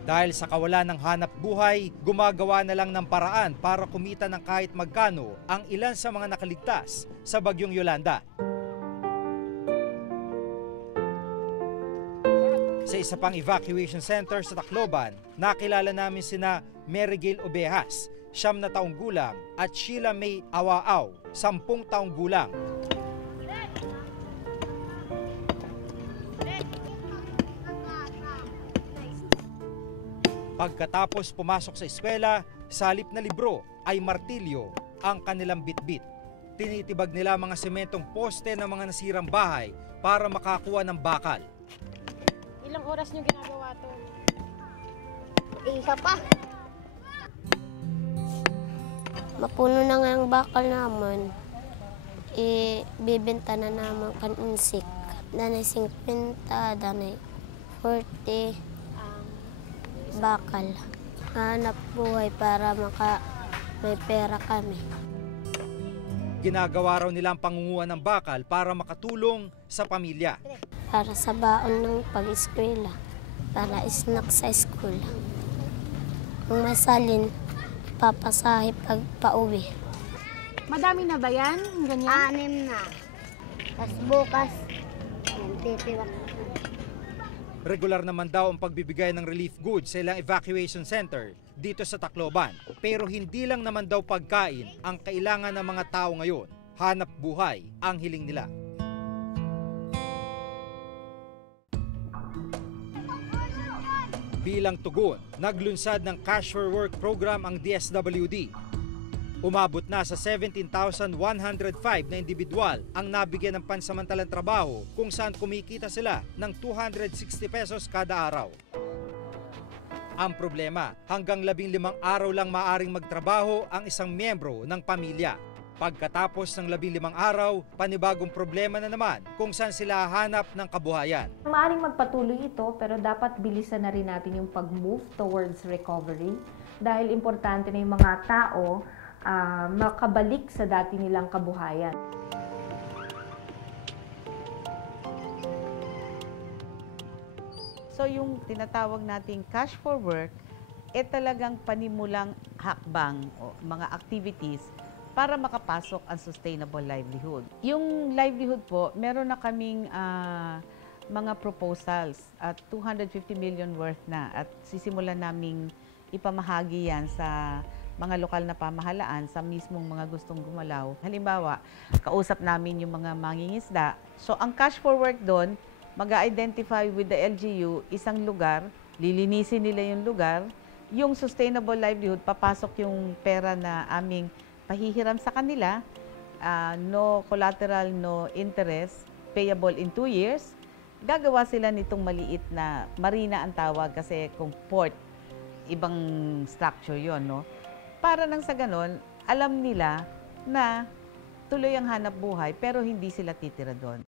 Dahil sa kawalan ng hanap buhay, gumagawa na lang ng paraan para kumita ng kahit magkano ang ilan sa mga nakaligtas sa bagyong Yolanda. Sa isa pang evacuation center sa Tacloban, nakilala namin sina Mary Gail Obejas, siyam na taong gulang, at Sheila May Awaaw, sampung taong gulang. Pagkatapos pumasok sa eskwela, sa halip na libro ay martilyo ang kanilang bitbit. Tinitibag nila mga sementong poste ng mga nasirang bahay para makakuha ng bakal. Ilang oras nyo ginagawa to? Isa pa. Mapuno na nga ang bakal naman. Eh, bibenta na naman kan insik. Danay 50, danay 40 bakal. Hanap buhay para maka may pera kami. Ginagawa raw nila ang pangunguha ng bakal para makatulong sa pamilya. Para sa baon ng pag-eskwela. Para snack sa school. Kung masalin, papasahe pag pauwi. Madami na ba yan? Ganyan? Anim na. Tapos bukas, titiwak. Regular naman daw ang pagbibigay ng relief goods sa ilang evacuation center dito sa Tacloban. Pero hindi lang naman daw pagkain ang kailangan ng mga tao ngayon. Hanap buhay ang hiling nila. Bilang tugon, naglunsad ng Cash for Work program ang DSWD. Umabot na sa 17,105 na individual ang nabigyan ng pansamantalang trabaho kung saan kumikita sila ng 260 pesos kada araw. Ang problema, hanggang labing limang araw lang maaring magtrabaho ang isang miyembro ng pamilya. Pagkatapos ng labing limang araw, panibagong problema na naman kung saan sila hanap ng kabuhayan. Maaring magpatuloy ito pero dapat bilisan na rin natin yung pag-move towards recovery dahil importante na yung mga tao ah, makabalik sa dati nilang kabuhayan. So yung tinatawag nating cash for work, eh talagang panimulang hakbang o mga activities para makapasok ang sustainable livelihood. Yung livelihood po, meron na kaming ah, mga proposals at 250 million worth na at sisimulan naming ipamahagi yan sa mga lokal na pamahalaan sa mismong mga gustong gumalaw. Halimbawa, kausap namin yung mga mangingisda. So ang cash for work doon, mag-identify with the LGU isang lugar, lilinisin nila yung lugar, yung sustainable livelihood, papasok yung pera na aming pahihiram sa kanila, ah, no collateral, no interest, payable in two years. Gagawa sila nitong maliit na marina ang tawag kasi kung port, ibang structure yon no? Para nang sa ganon, alam nila na tuloy ang hanap buhay pero hindi sila titira doon.